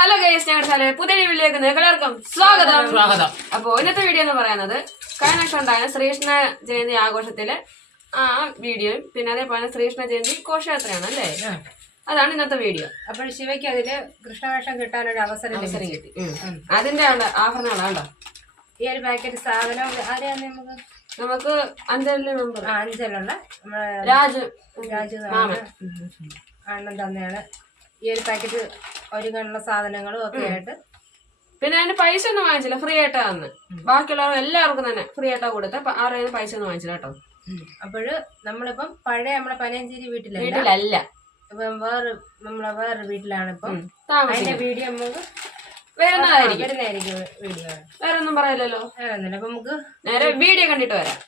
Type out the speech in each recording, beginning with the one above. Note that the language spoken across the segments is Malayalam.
ഹലോ ഗൈസ്, ഞങ്ങളുടെ പുതിയ വീഡിയോയിലേക്ക് എല്ലാവർക്കും സ്വാഗതം. അപ്പൊ ഇന്നത്തെ വീഡിയോ എന്ന് പറയുന്നത് കഴിഞ്ഞ ശ്രീകൃഷ്ണ ജയന്തി ആഘോഷത്തിലെ ആ വീഡിയോയും പിന്നെ അതേപോലെ ശ്രീകൃഷ്ണ ജയന്തി ഘോഷയാത്രയാണ് അല്ലേ, അതാണ് ഇന്നത്തെ വീഡിയോ. അപ്പോൾ ശിവയ്ക്ക് അതില് കൃഷ്ണവേഷം കിട്ടാനൊരു അവസരം കിട്ടി. അതിന്റെ ആഭരണങ്ങളാണ്ടോ ഈ ഒരു പാക്കറ്റ് സാധനം ആരെയാണ് നമുക്ക് അഞ്ചലുള്ള രാജു അണ്ണൻ തന്നെയാണ് ഈ ഒരു പാക്കറ്റ് ഒരുങ്ങുള്ള സാധനങ്ങളും ഒക്കെ ആയിട്ട്. പിന്നെ അതിന് പൈസ ഒന്നും വാങ്ങിച്ചില്ല, ഫ്രീ ആയിട്ടാ തന്ന്. ബാക്കിയുള്ളവർ എല്ലാവർക്കും തന്നെ ഫ്രീ ആയിട്ടാ കൊടുത്ത, ആരെയും പൈസ ഒന്നും വാങ്ങിച്ചില്ല കേട്ടോ. അപ്പോഴ് നമ്മളിപ്പം പഴയ നമ്മളെ പനയഞ്ചേരി വീട്ടിലല്ല, ഇപ്പം വേറൊരു വീട്ടിലാണ് ഇപ്പം. അതിന്റെ വീഡിയോ നമുക്ക് വരുന്നതായിരിക്കും വീഡിയോ. വേറെ ഒന്നും പറയില്ലല്ലോ, അപ്പൊ നമുക്ക് നേരെ വീഡിയോ കണ്ടിട്ട് വരാം.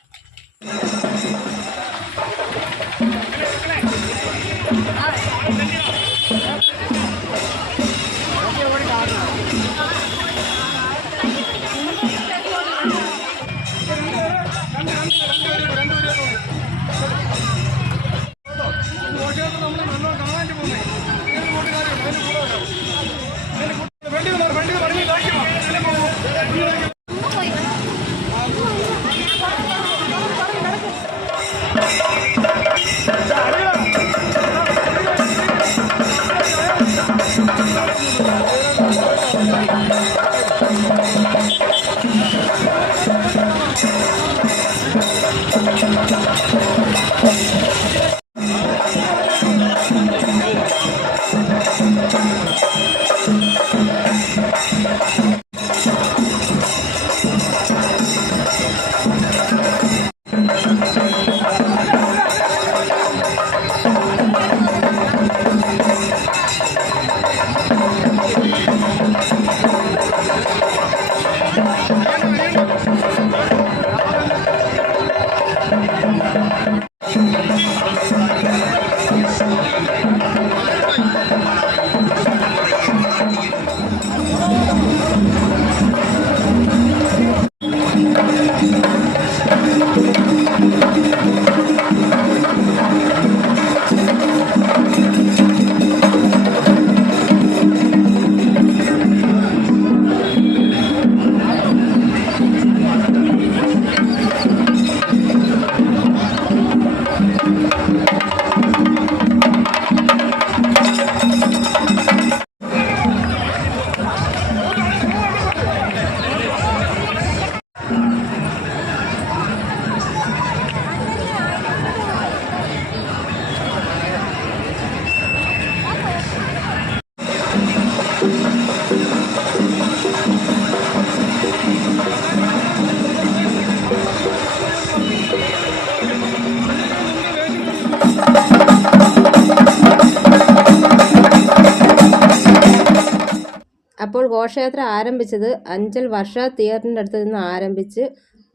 അപ്പോൾ ഘോഷയാത്ര ആരംഭിച്ചത് അഞ്ചൽ വർഷ തിയേറ്ററിൻ്റെ അടുത്ത് നിന്ന് ആരംഭിച്ച്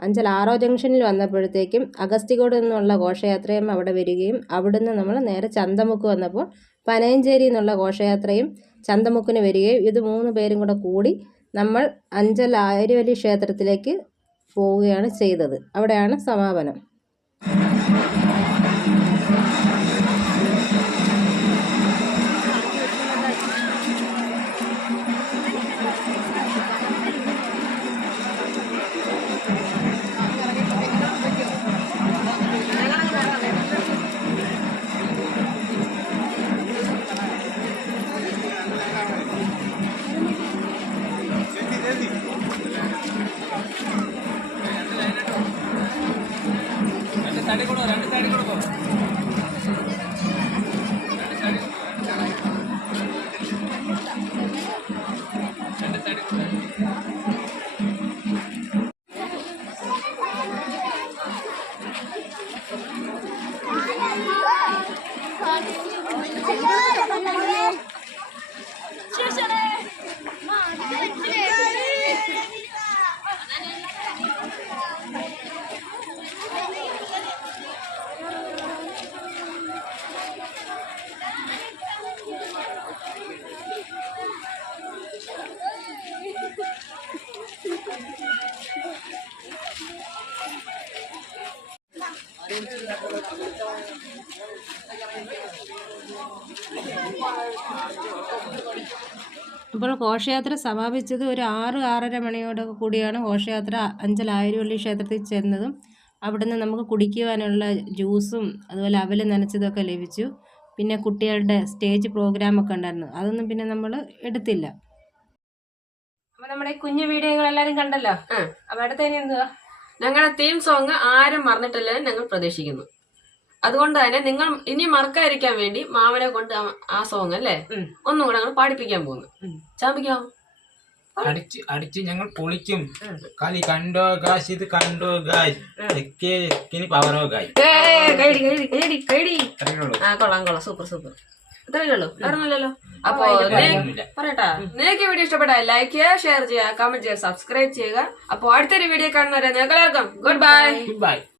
അഞ്ചൽ ആറോ ജംഗ്ഷനിൽ വന്നപ്പോഴത്തേക്കും അഗസ്തികോട് നിന്നുള്ള ഘോഷയാത്രയും അവിടെ വരികയും അവിടുന്ന് നമ്മൾ നേരെ ചന്തമുക്ക് വന്നപ്പോൾ പനയഞ്ചേരി എന്നുള്ള ഘോഷയാത്രയും ചന്തമുക്കിന് വരികയും ഇത് 3 പേരും കൂടി നമ്മൾ അഞ്ചൽ ആര്യവലി ക്ഷേത്രത്തിലേക്ക് പോവുകയാണ് ചെയ്തത്. അവിടെയാണ് സമാപനം. അപ്പോൾ ഘോഷയാത്ര സമാപിച്ചത് ഒരു 6-6:30 മണിയോട് കൂടിയാണ് ഘോഷയാത്ര അഞ്ചൽ ആയിരവള്ളി ക്ഷേത്രത്തിൽ ചെന്നതും. അവിടുന്ന് നമുക്ക് കുടിക്കുവാനുള്ള ജ്യൂസും അതുപോലെ അവൽ നനച്ചതൊക്കെ ലഭിച്ചു. പിന്നെ കുട്ടികളുടെ സ്റ്റേജ് പ്രോഗ്രാമൊക്കെ ഉണ്ടായിരുന്നു, അതൊന്നും പിന്നെ നമ്മൾ എടുത്തില്ല. അപ്പോൾ നമ്മുടെ ഈ കുഞ്ഞു വീഡിയോകൾ എല്ലാവരും കണ്ടല്ലോ. അപ്പോൾ അടുത്ത ഇനി എന്തുവാ? ഞങ്ങളുടെ തീം സോങ് ആരും മറന്നിട്ടില്ലെന്ന് ഞങ്ങൾ പ്രതീക്ഷിക്കുന്നു. അതുകൊണ്ട് തന്നെ നിങ്ങൾ ഇനി മറക്കാതിരിക്കാൻ വേണ്ടി മാമനെ കൊണ്ട് ആ സോങ് അല്ലേ ഒന്നും കൂടെ ഞങ്ങൾ പാടിപ്പിക്കാൻ പോകുന്നു. ചാമ്പിക്കാം. അടിച്ച് ഞങ്ങൾ പൊളിക്കും. കളി കണ്ടോ ഗായ്സ്, ഇത് കണ്ടോ ഗായ്സ്, പവറോ ഗായ്. കൊള്ളാം, സൂപ്പർ. ഇത്രയുള്ളൂ, വേറൊന്നുമില്ലല്ലോ. അപ്പൊ പറയട്ടാ, നിങ്ങൾക്ക് വീഡിയോ ഇഷ്ടപ്പെട്ടാൽ ലൈക്ക് ചെയ്യുക, ഷെയർ ചെയ്യുക, കമന്റ് ചെയ്യുക, സബ്സ്ക്രൈബ് ചെയ്യുക. അപ്പൊ അടുത്തൊരു വീഡിയോ കാണുന്നവരെ എല്ലാവർക്കും ഗുഡ് ബൈ.